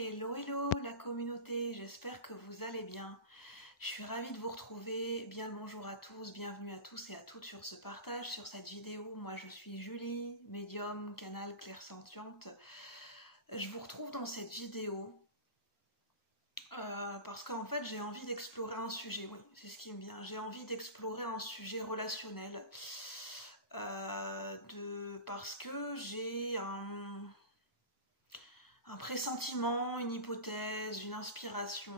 Hello, hello la communauté, j'espère que vous allez bien. Je suis ravie de vous retrouver, bien le bonjour à tous, bienvenue à tous et à toutes sur ce partage, sur cette vidéo. Moi je suis Julie, médium, canal clairsentiente. Je vous retrouve dans cette vidéo parce qu'en fait j'ai envie d'explorer un sujet, oui c'est ce qui me vient, j'ai envie d'explorer un sujet relationnel parce que j'ai un pressentiment, une hypothèse, une inspiration.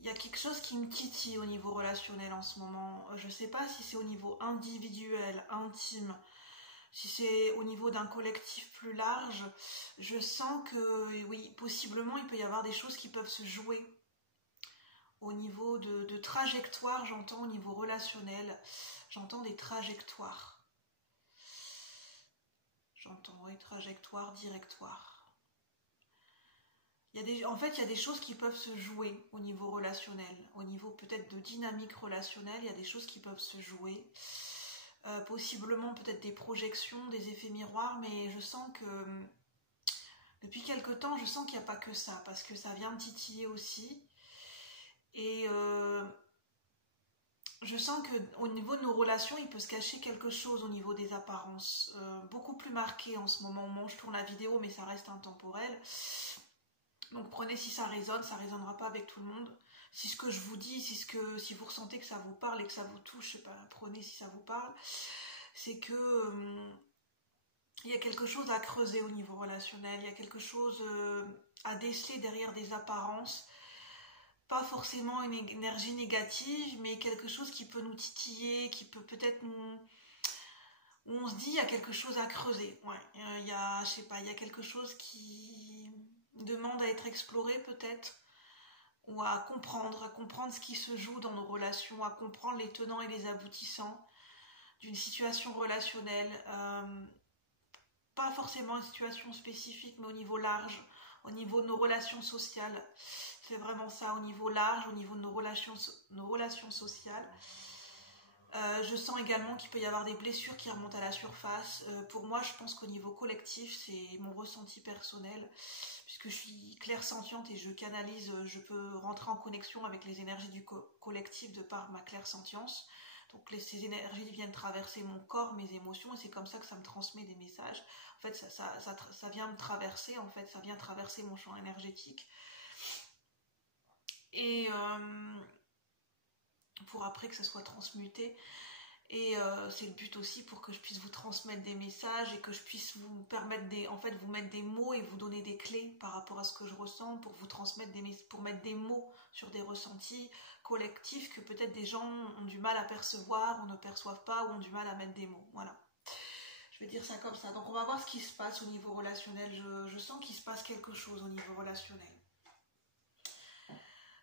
Il y a quelque chose qui me titille au niveau relationnel en ce moment. Je ne sais pas si c'est au niveau individuel, intime, si c'est au niveau d'un collectif plus large. Je sens que, oui, possiblement, il peut y avoir des choses qui peuvent se jouer au niveau de trajectoire, j'entends au niveau relationnel. J'entends des trajectoires. J'entends, oui, trajectoire, directoire. En fait, il y a des choses qui peuvent se jouer au niveau relationnel, au niveau peut-être de dynamique relationnelle, il y a des choses qui peuvent se jouer. Possiblement peut-être des projections, des effets miroirs, mais je sens que depuis quelque temps, je sens qu'il n'y a pas que ça, parce que ça vient me titiller aussi. Et je sens qu'au niveau de nos relations, il peut se cacher quelque chose au niveau des apparences, beaucoup plus marqué en ce moment au moment où je tourne la vidéo, mais ça reste intemporel. Donc prenez si ça résonne, ça résonnera pas avec tout le monde. Si ce que je vous dis, si vous ressentez que ça vous parle et que ça vous touche, je sais pas, prenez si ça vous parle. C'est que il y a quelque chose à creuser au niveau relationnel, il y a quelque chose à déceler derrière des apparences. Pas forcément une énergie négative, mais quelque chose qui peut nous titiller, qui peut peut-être nous... Où on se dit il y a quelque chose à creuser. Ouais, il y a, je sais pas, il y a quelque chose qui demande à être exploré peut-être, ou à comprendre ce qui se joue dans nos relations, à comprendre les tenants et les aboutissants d'une situation relationnelle, pas forcément une situation spécifique, mais au niveau large, au niveau de nos relations sociales. C'est vraiment ça, au niveau large, au niveau de nos relations sociales. Je sens également qu'il peut y avoir des blessures qui remontent à la surface. Pour moi, je pense qu'au niveau collectif, c'est mon ressenti personnel, puisque je suis clairsentiente et je canalise, je peux rentrer en connexion avec les énergies du collectif de par ma clairsentience. Donc ces énergies viennent traverser mon corps, mes émotions, et c'est comme ça que ça me transmet des messages. En fait, ça vient me traverser, en fait, ça vient traverser mon champ énergétique. Et pour après que ça soit transmuté. Et c'est le but aussi pour que je puisse vous transmettre des messages et que je puisse vous permettre vous mettre des mots et vous donner des clés par rapport à ce que je ressens, pour vous transmettre pour mettre des mots sur des ressentis collectifs que peut-être des gens ont du mal à percevoir ou ne perçoivent pas ou ont du mal à mettre des mots. Voilà. Je vais dire ça comme ça. Donc on va voir ce qui se passe au niveau relationnel. Je sens qu'il se passe quelque chose au niveau relationnel.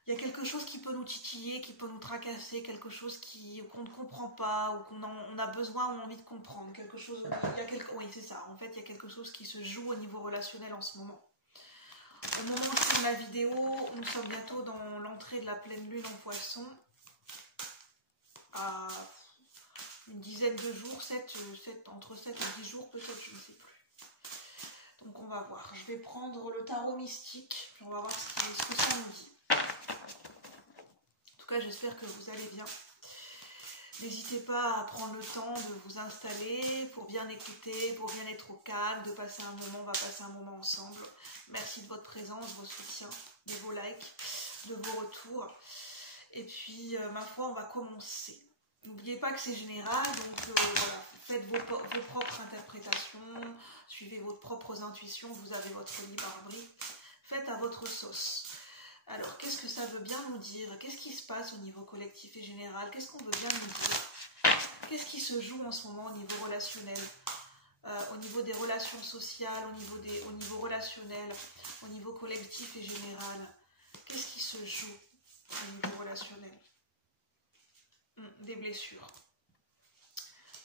Il y a quelque chose qui peut nous titiller, qui peut nous tracasser, quelque chose qu'on ne comprend pas ou qu'on a besoin ou envie de comprendre. Oui, c'est ça. En fait, il y a quelque chose qui se joue au niveau relationnel en ce moment. Au moment où je filme la vidéo, nous sommes bientôt dans l'entrée de la pleine lune en Poisson. À une dizaine de jours, entre 7 et 10 jours peut-être, je ne sais plus. Donc on va voir. Je vais prendre le tarot mystique, puis on va voir ce que ça nous dit. En tout cas, j'espère que vous allez bien. N'hésitez pas à prendre le temps de vous installer pour bien écouter, pour bien être au calme, de passer un moment, on va passer un moment ensemble. Merci de votre présence, vos soutiens, de vos likes, de vos retours. Et puis, ma foi, on va commencer. N'oubliez pas que c'est général, donc voilà, faites vos propres interprétations, suivez vos propres intuitions, vous avez votre libre arbitre, faites à votre sauce. Alors, qu'est-ce que ça veut bien nous dire? Qu'est-ce qui se passe au niveau collectif et général? Qu'est-ce qu'on veut bien nous dire? Qu'est-ce qui se joue en ce moment au niveau relationnel? Au niveau des relations sociales, au niveau relationnel, au niveau collectif et général? Qu'est-ce qui se joue au niveau relationnel? Des blessures.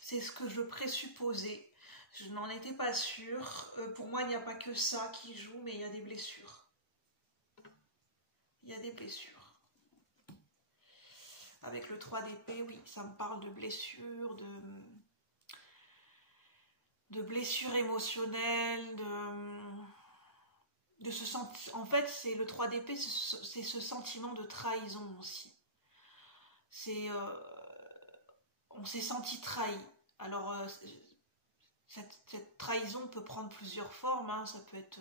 C'est ce que je présupposais. Je n'en étais pas sûre. Pour moi, il n'y a pas que ça qui joue, mais il y a des blessures. Il y a des blessures. Avec le 3 d'épée, oui, ça me parle de blessures, de blessures émotionnelles, en fait, c'est le 3 d'épée, c'est ce sentiment de trahison aussi. C'est on s'est senti trahi. Alors cette trahison peut prendre plusieurs formes, hein. Ça peut être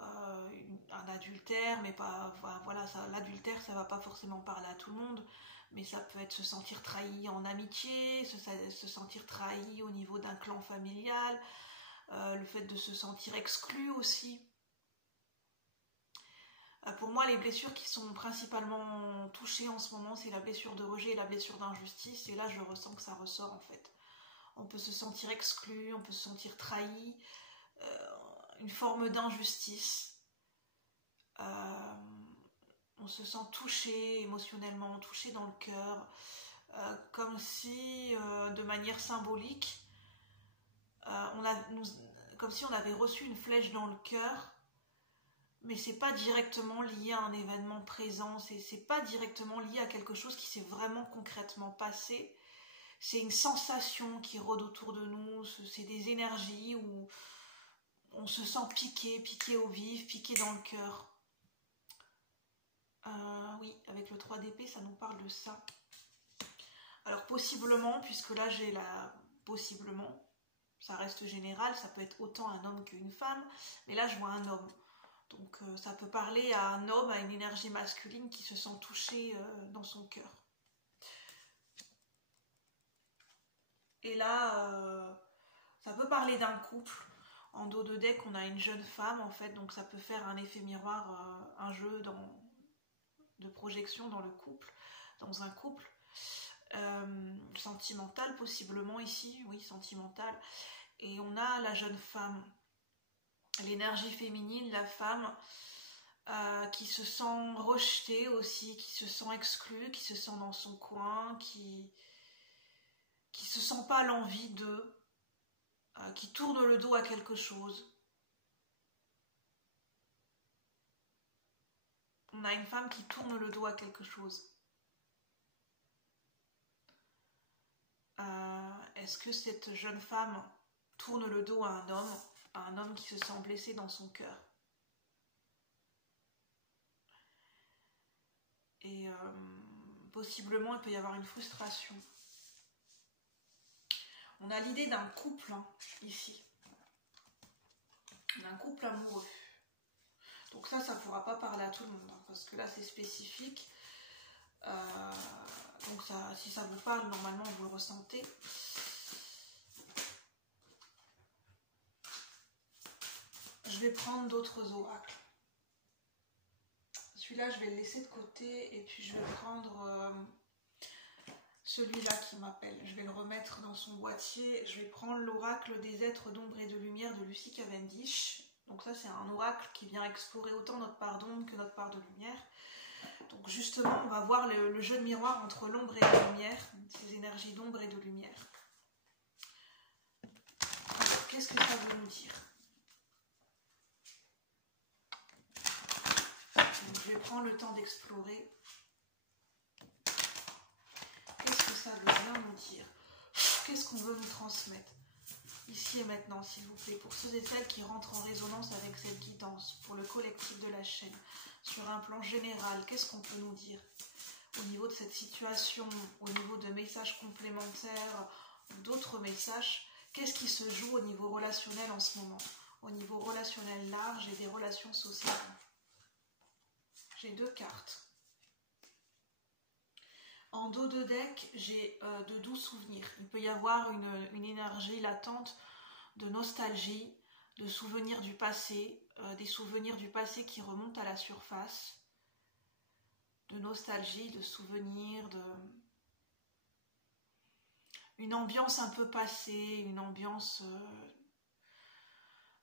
un adultère, mais pas, voilà, l'adultère ça va pas forcément parler à tout le monde, mais ça peut être se sentir trahi en amitié, se sentir trahi au niveau d'un clan familial, le fait de se sentir exclu aussi. Pour moi, les blessures qui sont principalement touchées en ce moment, c'est la blessure de rejet et la blessure d'injustice, et là je ressens que ça ressort en fait. On peut se sentir exclu, on peut se sentir trahi, une forme d'injustice. On se sent touché émotionnellement, touché dans le cœur, comme si, de manière symbolique, comme si on avait reçu une flèche dans le cœur, mais c'est pas directement lié à un événement présent, c'est pas directement lié à quelque chose qui s'est vraiment concrètement passé. C'est une sensation qui rôde autour de nous, c'est des énergies où on se sent piqué au vif, piqué dans le cœur. Oui, avec le 3 d'épée, ça nous parle de ça. Alors possiblement, puisque là j'ai possiblement, ça reste général, ça peut être autant un homme qu'une femme, mais là je vois un homme. Donc ça peut parler à un homme, à une énergie masculine qui se sent touché dans son cœur. Et là, ça peut parler d'un couple. En dos de deck, on a une jeune femme en fait, donc ça peut faire un effet miroir, un jeu de projection dans le couple, dans un couple. Sentimental possiblement ici, oui, sentimental. Et on a la jeune femme, l'énergie féminine, la femme qui se sent rejetée aussi, qui se sent exclue, qui se sent dans son coin, qui se sent pas l'envie de, qui tourne le dos à quelque chose. On a une femme qui tourne le dos à quelque chose. Est-ce que cette jeune femme tourne le dos à un homme qui se sent blessé dans son cœur? Et possiblement, il peut y avoir une frustration. On a l'idée d'un couple, hein, ici. D'un couple amoureux. Donc ça ne pourra pas parler à tout le monde, hein, parce que là, c'est spécifique. Donc ça, si ça vous parle, normalement, vous le ressentez. Je vais prendre d'autres oracles. Celui-là, je vais le laisser de côté et puis je vais prendre celui-là qui m'appelle. Je vais le remettre dans son boîtier. Je vais prendre l'oracle des êtres d'ombre et de lumière de Lucy Cavendish. Donc ça, c'est un oracle qui vient explorer autant notre part d'ombre que notre part de lumière. Donc justement, on va voir le jeu de miroir entre l'ombre et la lumière, ces énergies d'ombre et de lumière. Alors, qu'est-ce que ça veut nous dire ? Donc, je vais prendre le temps d'explorer. Qu'est-ce que ça veut bien nous dire? Qu'est-ce qu'on veut nous transmettre? Ici et maintenant, s'il vous plaît, pour ceux et celles qui rentrent en résonance avec cette guidance, pour le collectif de la chaîne, sur un plan général, qu'est-ce qu'on peut nous dire au niveau de cette situation, au niveau de messages complémentaires, d'autres messages? Qu'est-ce qui se joue au niveau relationnel en ce moment? Au niveau relationnel large et des relations sociales. J'ai deux cartes. En dos de deck, j'ai de doux souvenirs. Il peut y avoir une énergie latente de nostalgie, de souvenirs du passé, des souvenirs du passé qui remontent à la surface, de nostalgie, de souvenirs, une ambiance un peu passée, une ambiance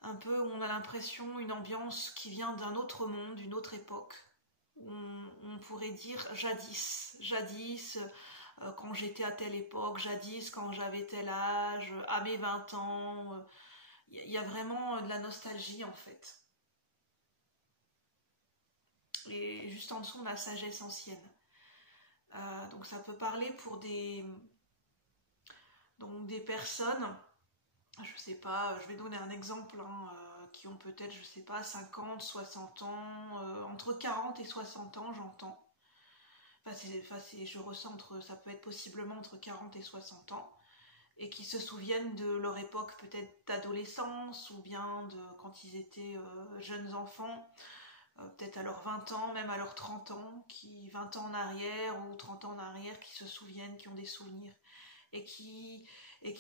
un peu où on a l'impression, une ambiance qui vient d'un autre monde, d'une autre époque. On pourrait dire jadis, quand j'étais à telle époque, jadis quand j'avais tel âge, à mes 20 ans, il y a vraiment de la nostalgie en fait. Et juste en dessous on a sagesse ancienne. Donc ça peut parler pour des personnes, je sais pas, je vais donner un exemple, hein, qui ont peut-être, je sais pas, 50, 60 ans, entre 40 et 60 ans, j'entends. Je ressens ça peut être possiblement entre 40 et 60 ans, et qui se souviennent de leur époque peut-être d'adolescence, ou bien de quand ils étaient jeunes enfants, peut-être à leurs 20 ans, même à leurs 30 ans, 20 ans en arrière ou 30 ans en arrière, qui se souviennent, qui ont des souvenirs, et qui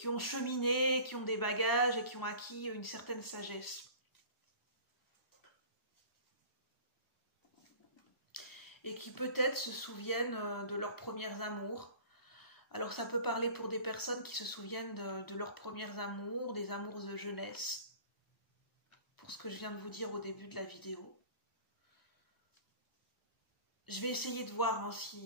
ont cheminé, qui ont des bagages, et qui ont acquis une certaine sagesse. Et qui peut-être se souviennent de leurs premiers amours. Alors ça peut parler pour des personnes qui se souviennent de leurs premiers amours, des amours de jeunesse, pour ce que je viens de vous dire au début de la vidéo. Je vais essayer de voir si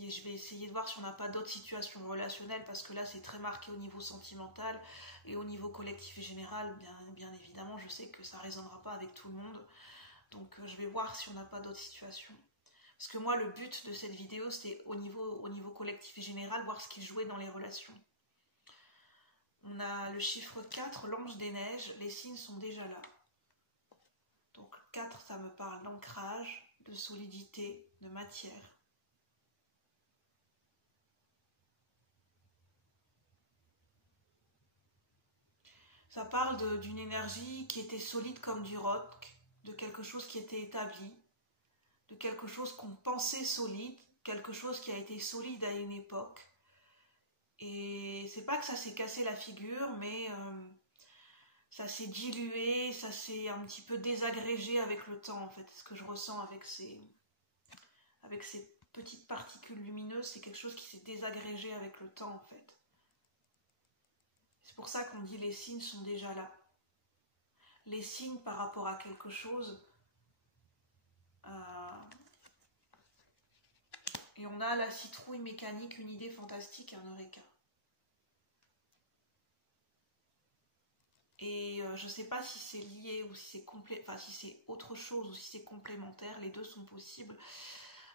on n'a pas d'autres situations relationnelles, parce que là c'est très marqué au niveau sentimental, et au niveau collectif et général, bien évidemment, je sais que ça ne résonnera pas avec tout le monde. Donc je vais voir si on n'a pas d'autres situations. Parce que moi, le but de cette vidéo, c'est au niveau collectif et général, voir ce qu'il jouait dans les relations. On a le chiffre 4, l'ange des neiges, les signes sont déjà là. Donc 4, ça me parle d'ancrage, de solidité, de matière. Ça parle d'une énergie qui était solide comme du roc, de quelque chose qui était établi, de quelque chose qu'on pensait solide, quelque chose qui a été solide à une époque. Et c'est pas que ça s'est cassé la figure, mais ça s'est dilué, ça s'est un petit peu désagrégé avec le temps, en fait. Ce que je ressens avec ces petites particules lumineuses, c'est quelque chose qui s'est désagrégé avec le temps, en fait. C'est pour ça qu'on dit les signes sont déjà là. Les signes par rapport à quelque chose. Et on a la citrouille mécanique, une idée fantastique, un eureka. Et je ne sais pas si c'est lié ou si c'est si c'est autre chose ou si c'est complémentaire, les deux sont possibles.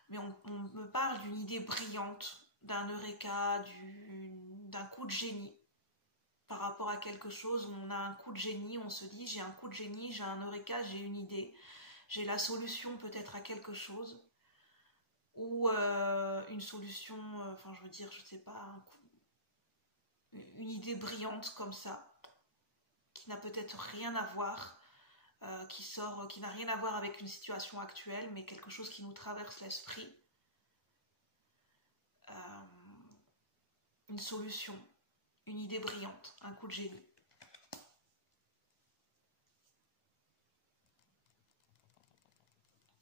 Mais on me parle d'une idée brillante, d'un eureka, d'un coup de génie par rapport à quelque chose où on a un coup de génie, on se dit j'ai un coup de génie, j'ai un eureka, j'ai une idée, j'ai la solution peut-être à quelque chose, ou une solution, je veux dire, je sais pas, une idée brillante comme ça, qui n'a peut-être rien à voir, qui n'a rien à voir avec une situation actuelle, mais quelque chose qui nous traverse l'esprit. Une solution, une idée brillante, un coup de génie.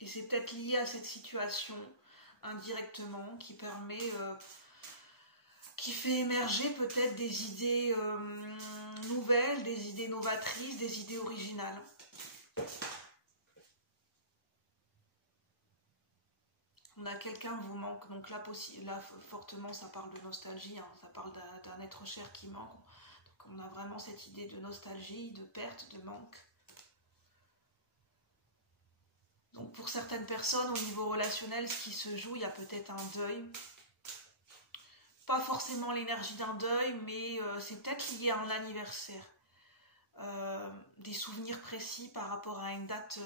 Et c'est peut-être lié à cette situation indirectement qui permet, qui fait émerger peut-être des idées nouvelles, des idées novatrices, des idées originales. On a quelqu'un vous manque, donc là fortement ça parle de nostalgie, hein, ça parle d'un être cher qui manque. Donc on a vraiment cette idée de nostalgie, de perte, de manque. Donc pour certaines personnes au niveau relationnel, ce qui se joue, il y a peut-être un deuil. Pas forcément l'énergie d'un deuil, mais c'est peut-être lié à un anniversaire. Des souvenirs précis par rapport à une date,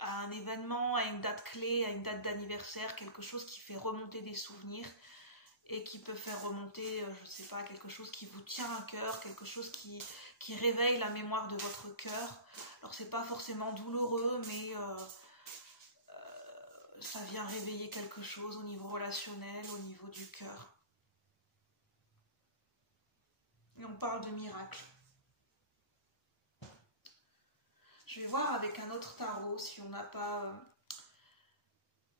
à un événement, à une date clé, à une date d'anniversaire, quelque chose qui fait remonter des souvenirs et qui peut faire remonter, je ne sais pas, quelque chose qui vous tient à cœur, quelque chose qui réveille la mémoire de votre cœur. Alors c'est pas forcément douloureux, mais ça vient réveiller quelque chose au niveau relationnel, au niveau du cœur. Et on parle de miracle. Je vais voir avec un autre tarot si on n'a pas...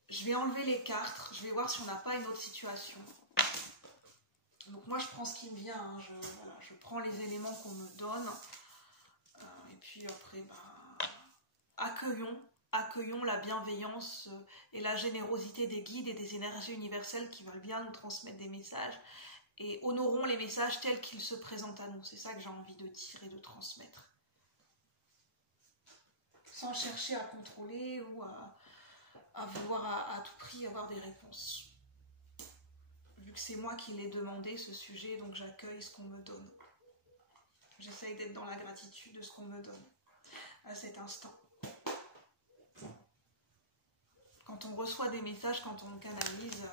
Je vais enlever les cartes, je vais voir si on n'a pas une autre situation. Donc moi je prends ce qui me vient, hein. Je prends les éléments qu'on me donne. Et puis après, accueillons la bienveillance et la générosité des guides et des énergies universelles qui veulent bien nous transmettre des messages. Et honorons les messages tels qu'ils se présentent à nous. C'est ça que j'ai envie de dire et de transmettre. Sans chercher à contrôler ou à vouloir à tout prix avoir des réponses. Vu que c'est moi qui l'ai demandé ce sujet, donc j'accueille ce qu'on me donne. J'essaye d'être dans la gratitude de ce qu'on me donne. à cet instant. Quand on reçoit des messages, quand on canalise,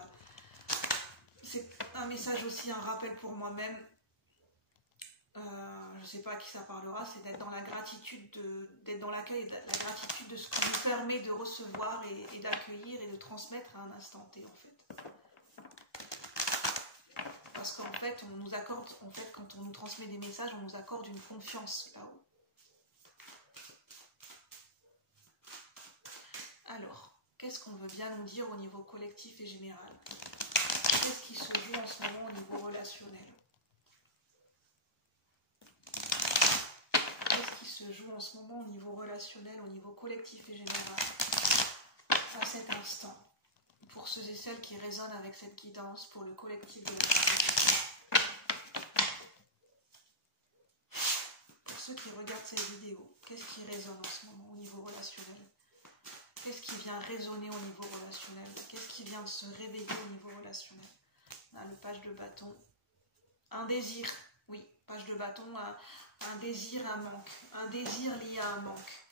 c'est un message aussi, un rappel pour moi-même. Je ne sais pas à qui ça parlera, c'est d'être dans la gratitude, d'être dans l'accueil, la gratitude de ce qu'on nous permet de recevoir et d'accueillir et de transmettre à un instant T en fait. Parce qu'en fait, on nous accorde, en fait, quand on nous transmet des messages, on nous accorde une confiance là-haut. Alors, qu'est-ce qu'on veut bien nous dire au niveau collectif et général? Qu'est-ce qui se joue en ce moment au niveau relationnel? Qu'est-ce qui se joue en ce moment au niveau relationnel, au niveau collectif et général à cet instant? Pour ceux et celles qui résonnent avec cette guidance, pour le collectif de la vie. Pour ceux qui regardent cette vidéo, qu'est-ce qui résonne en ce moment au niveau relationnel? Qu'est-ce qui vient résonner au niveau relationnel? Qu'est-ce qui vient de se réveiller au niveau relationnel? Là, le page de bâton. Un désir, oui, page de bâton, un désir, un manque. Un désir lié à un manque.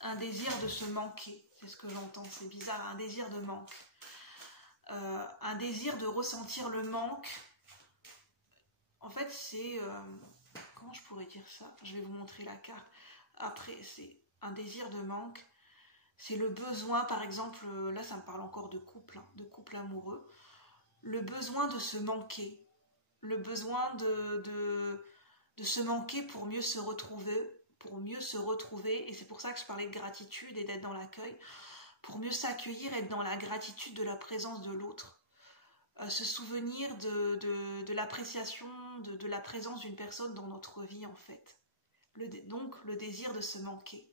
Un désir de se manquer, c'est ce que j'entends, c'est bizarre, un désir de manque. Un désir de ressentir le manque. En fait, c'est... comment je pourrais dire ça? Je vais vous montrer la carte. Après, c'est un désir de manque. C'est le besoin, par exemple, là ça me parle encore de couple amoureux. Le besoin de se manquer. Le besoin de se manquer pour mieux se retrouver. Et c'est pour ça que je parlais de gratitude et d'être dans l'accueil. Pour mieux s'accueillir, être dans la gratitude de la présence de l'autre. Se souvenir de l'appréciation, de la présence d'une personne dans notre vie en fait. Donc le désir de se manquer.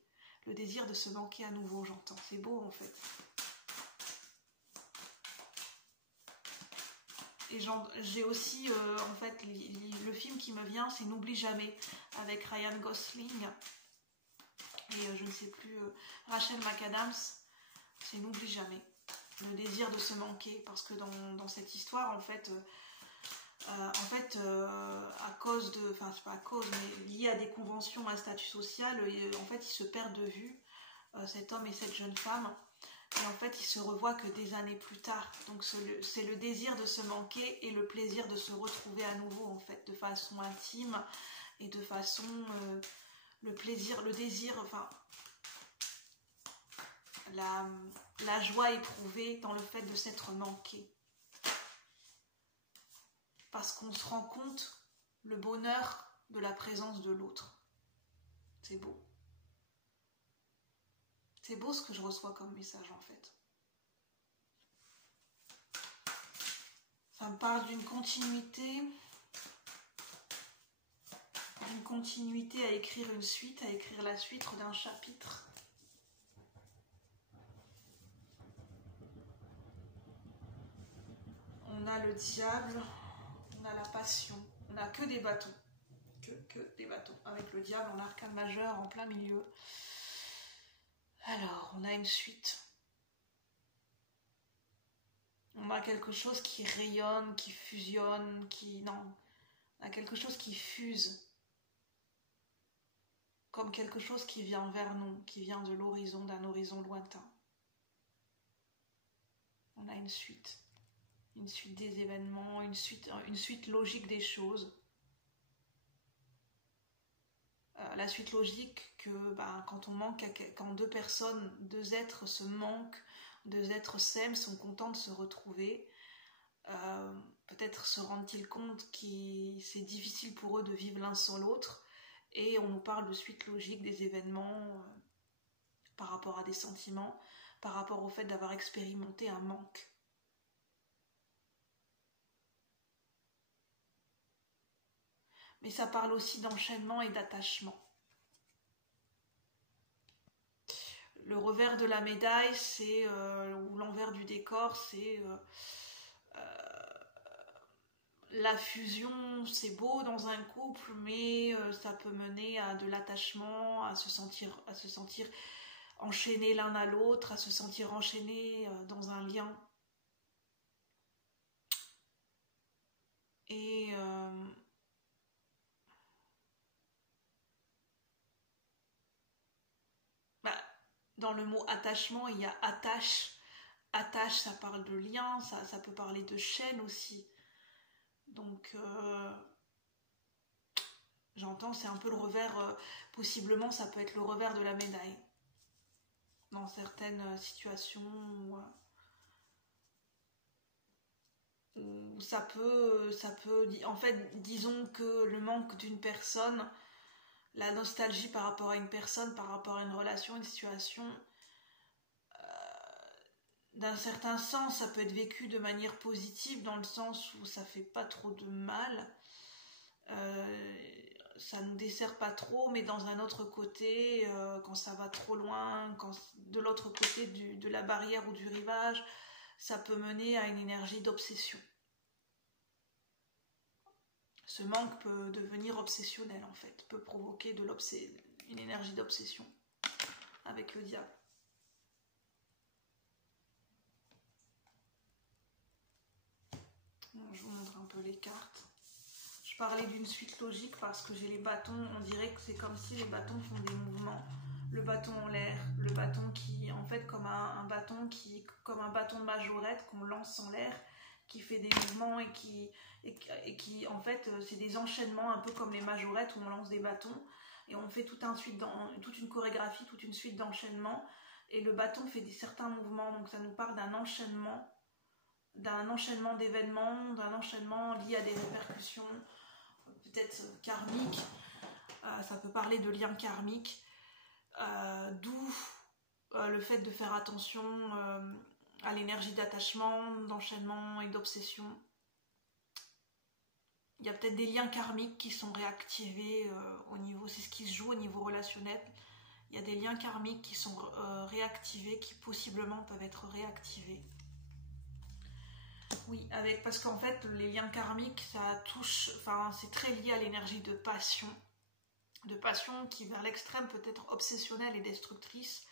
Le désir de se manquer à nouveau, j'entends. C'est beau en fait. Et j'ai aussi, en fait, le film qui me vient, c'est N'oublie jamais, avec Ryan Gosling. Et je ne sais plus, Rachel McAdams, c'est N'oublie jamais. Le désir de se manquer, parce que dans cette histoire, en fait, à cause de, enfin c'est pas à cause, mais lié à des conventions, à un statut social, en fait ils se perdent de vue, cet homme et cette jeune femme, et en fait ils se revoient que des années plus tard. Donc c'est le désir de se manquer et le plaisir de se retrouver à nouveau en fait, de façon intime et de façon, le plaisir, le désir, enfin la joie éprouvée dans le fait de s'être manqué. Parce qu'on se rend compte le bonheur de la présence de l'autre. C'est beau. C'est beau ce que je reçois comme message en fait. Ça me parle d'une continuité à écrire une suite, à écrire la suite d'un chapitre. On a le diable, on a la passion, on n'a que des bâtons. Que des bâtons. Avec le diable en arcane majeur en plein milieu. Alors, on a une suite. On a quelque chose qui rayonne, qui fusionne, on a quelque chose qui fuse. Comme quelque chose qui vient vers nous, qui vient de l'horizon, d'un horizon lointain. On a une suite des événements, une suite logique des choses. La suite logique que quand on manque, quand deux personnes, deux êtres se manquent, deux êtres s'aiment, sont contents de se retrouver, peut-être se rendent-ils compte que c'est difficile pour eux de vivre l'un sans l'autre, et on nous parle de suite logique des événements par rapport à des sentiments, par rapport au fait d'avoir expérimenté un manque. Mais ça parle aussi d'enchaînement et d'attachement. Le revers de la médaille, c'est, ou l'envers du décor, c'est la fusion, c'est beau dans un couple, mais ça peut mener à de l'attachement, à se sentir enchaîné l'un à l'autre, à se sentir enchaîné dans un lien. Et dans le mot attachement, il y a attache. Attache, ça parle de lien, ça peut parler de chaîne aussi. Donc, j'entends, c'est un peu le revers, possiblement ça peut être le revers de la médaille. Dans certaines situations où ça peut, en fait, disons que le manque d'une personne, la nostalgie par rapport à une personne, par rapport à une relation, une situation, d'un certain sens, ça peut être vécu de manière positive, dans le sens où ça fait pas trop de mal, ça nous dessert pas trop, mais dans un autre côté, quand ça va trop loin, quand de l'autre côté de la barrière ou du rivage, ça peut mener à une énergie d'obsession. Ce manque peut devenir obsessionnel en fait, peut provoquer une énergie d'obsession avec le diable. Bon, je vous montre un peu les cartes. Je parlais d'une suite logique parce que j'ai les bâtons, on dirait que c'est comme si les bâtons font des mouvements. Le bâton en l'air, le bâton qui, en fait, comme un bâton comme un bâton de majorette qu'on lance en l'air, qui fait des mouvements et qui en fait, c'est des enchaînements un peu comme les majorettes où on lance des bâtons et on fait toute une chorégraphie, toute une suite d'enchaînements et le bâton fait certains mouvements, donc ça nous parle d'un enchaînement d'événements, d'un enchaînement lié à des répercussions peut-être karmiques, ça peut parler de liens karmiques, d'où le fait de faire attention à l'énergie d'attachement, d'enchaînement et d'obsession. Il y a peut-être des liens karmiques qui sont réactivés au niveau, c'est ce qui se joue au niveau relationnel. Il y a des liens karmiques qui sont réactivés, qui possiblement peuvent être réactivés. Oui, parce qu'en fait, les liens karmiques, ça touche, enfin, c'est très lié à l'énergie de passion qui, vers l'extrême, peut être obsessionnelle et destructrice.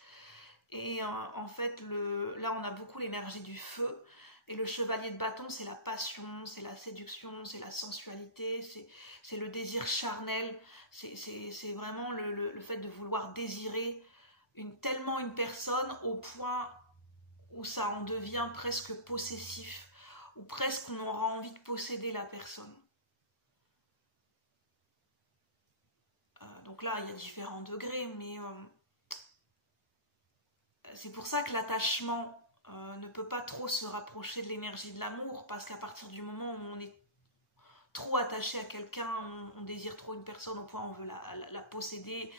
Et en fait, là, on a beaucoup l'énergie du feu. Et le chevalier de bâton, c'est la passion, c'est la séduction, c'est la sensualité, c'est le désir charnel. C'est vraiment le fait de vouloir désirer tellement une personne au point où ça en devient presque possessif, ou presque on aura envie de posséder la personne. Donc là, il y a différents degrés, mais c'est pour ça que l'attachement ne peut pas trop se rapprocher de l'énergie de l'amour, parce qu'à partir du moment où on est trop attaché à quelqu'un, on désire trop une personne au point où on veut la posséder,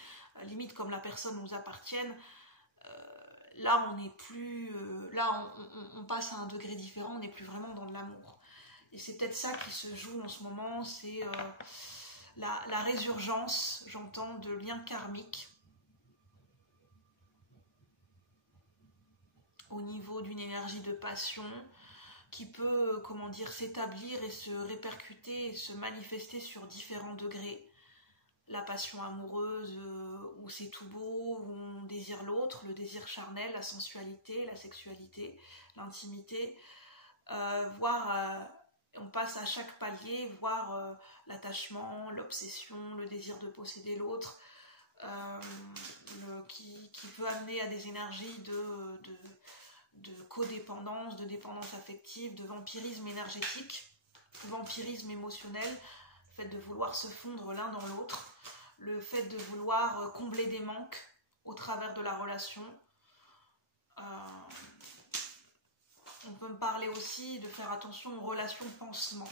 limite comme la personne nous appartienne, là on n'est plus, là on passe à un degré différent, on n'est plus vraiment dans de l'amour. Et c'est peut-être ça qui se joue en ce moment, c'est la résurgence, j'entends, de liens karmiques au niveau d'une énergie de passion qui peut, comment dire, s'établir et se répercuter et se manifester sur différents degrés. La passion amoureuse où c'est tout beau, où on désire l'autre, le désir charnel, la sensualité, la sexualité, l'intimité, voire on passe à chaque palier, voire l'attachement, l'obsession, le désir de posséder l'autre, qui peut amener à des énergies de codépendance, de dépendance affective, de vampirisme énergétique, de vampirisme émotionnel, le fait de vouloir se fondre l'un dans l'autre, le fait de vouloir combler des manques au travers de la relation. On peut me parler aussi de faire attention aux relations pansement.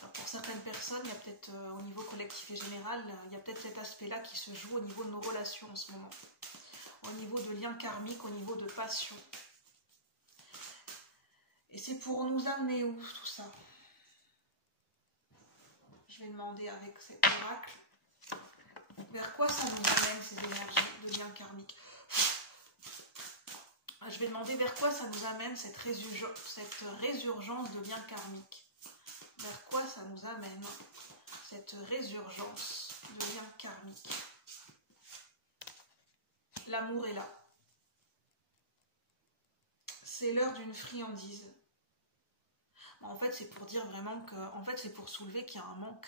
Alors pour certaines personnes, il y a peut-être au niveau collectif et général, il y a peut-être cet aspect-là qui se joue au niveau de nos relations en ce moment. Au niveau de liens karmiques, au niveau de passion. Et c'est pour nous amener où tout ça? Je vais demander avec cet oracle vers quoi ça nous amène ces énergies de liens karmiques. Je vais demander vers quoi ça nous amène cette résurgence de liens karmiques. Vers quoi ça nous amène cette résurgence de liens karmiques. L'amour est là. C'est l'heure d'une friandise. En fait, c'est pour dire vraiment que, en fait, c'est pour soulever qu'il y a un manque.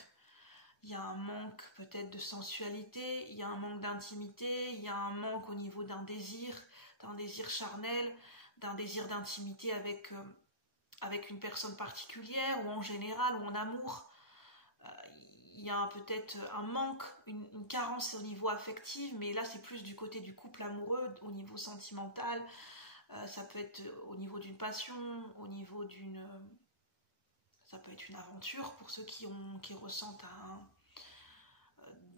il y a un manque peut-être de sensualité, il y a un manque d'intimité, il y a un manque au niveau d'un désir charnel, d'un désir d'intimité avec une personne particulière ou en général ou en amour. Il y a peut-être un manque, une carence au niveau affectif, mais là c'est plus du côté du couple amoureux, au niveau sentimental. Ça peut être au niveau d'une passion, au niveau ça peut être une aventure pour ceux qui ressentent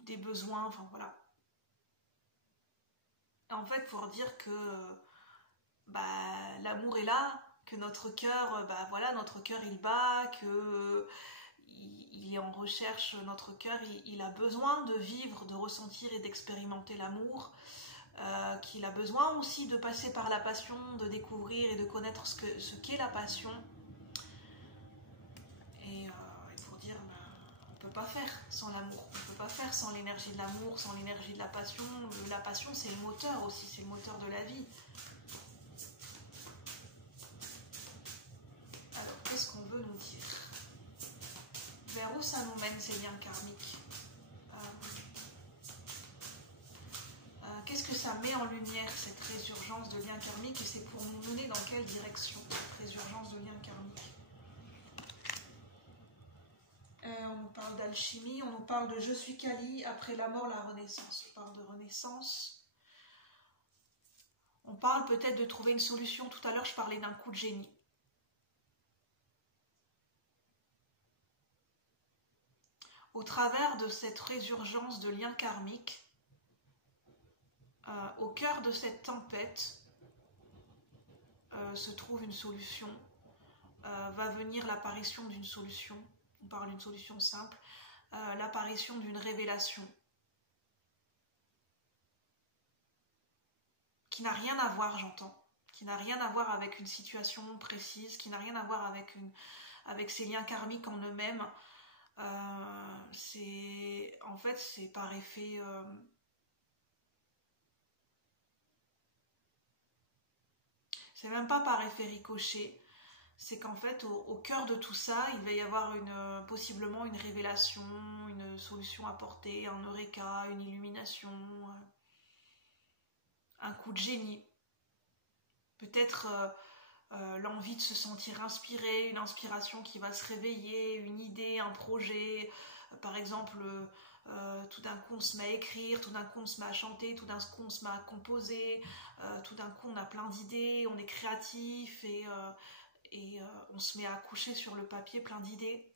des besoins, enfin voilà. En fait, pour dire que l'amour est là, que notre cœur, notre cœur il bat, que il est en recherche, notre cœur il a besoin de vivre, de ressentir et d'expérimenter l'amour, qu'il a besoin aussi de passer par la passion, de découvrir et de connaître ce qu'est la passion. Et pour dire, on ne peut pas faire sans l'amour, on ne peut pas faire sans l'énergie de l'amour, sans l'énergie de la passion. La passion c'est le moteur aussi, c'est le moteur de la vie. Alors qu'est-ce qu'on veut nous dire? Vers où ça nous mène ces liens karmiques? Qu'est-ce que ça met en lumière, cette résurgence de liens karmiques, et c'est pour nous mener dans quelle direction, cette résurgence de liens karmiques? On nous parle d'alchimie, on nous parle de je suis Kali, après la mort, la renaissance. On parle de renaissance. On parle peut-être de trouver une solution. Tout à l'heure, je parlais d'un coup de génie. Au travers de cette résurgence de liens karmiques, au cœur de cette tempête se trouve une solution, va venir l'apparition d'une solution. On parle d'une solution simple, l'apparition d'une révélation qui n'a rien à voir, j'entends, qui n'a rien à voir avec une situation précise, qui n'a rien à voir avec ces liens karmiques en eux-mêmes. En fait, c'est par effet... c'est même pas par effet ricochet. C'est qu'en fait, au cœur de tout ça, il va y avoir possiblement une révélation, une solution apportée, un eureka, une illumination, un coup de génie. Peut-être l'envie de se sentir inspiré, une inspiration qui va se réveiller, une idée, un projet. Par exemple, tout d'un coup on se met à écrire, tout d'un coup on se met à chanter, tout d'un coup on se met à composer, tout d'un coup on a plein d'idées, on est créatif et on se met à coucher sur le papier plein d'idées.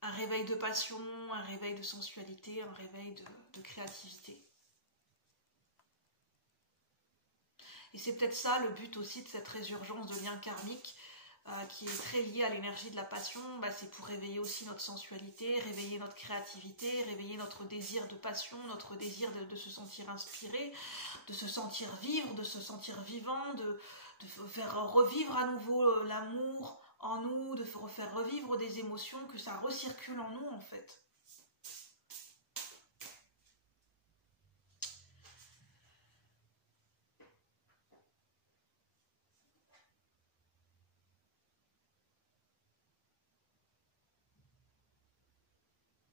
Un réveil de passion, un réveil de sensualité, un réveil de créativité. Et c'est peut-être ça le but aussi de cette résurgence de liens karmiques, qui est très liée à l'énergie de la passion. C'est pour réveiller aussi notre sensualité, réveiller notre créativité, réveiller notre désir de passion, notre désir de se sentir inspiré, de se sentir vivre, de se sentir vivant, de faire revivre à nouveau l'amour en nous, de faire revivre des émotions, que ça recircule en nous en fait.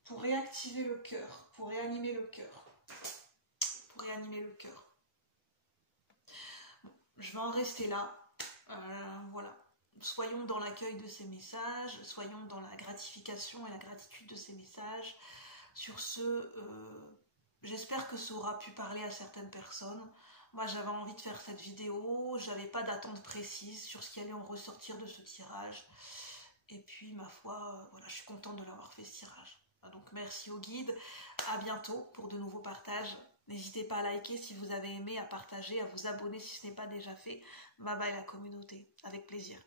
Pour réactiver le cœur, pour réanimer le cœur. Pour réanimer le cœur. Je vais en rester là. Voilà. Soyons dans l'accueil de ces messages, soyons dans la gratification et la gratitude de ces messages. Sur ce, j'espère que ça aura pu parler à certaines personnes. Moi, j'avais envie de faire cette vidéo, j'avais pas d'attente précise sur ce qui allait en ressortir de ce tirage. Et puis, ma foi, voilà, je suis contente de l'avoir fait ce tirage. Donc merci au guide, à bientôt pour de nouveaux partages. N'hésitez pas à liker si vous avez aimé, à partager, à vous abonner si ce n'est pas déjà fait. Bye bye la communauté, avec plaisir.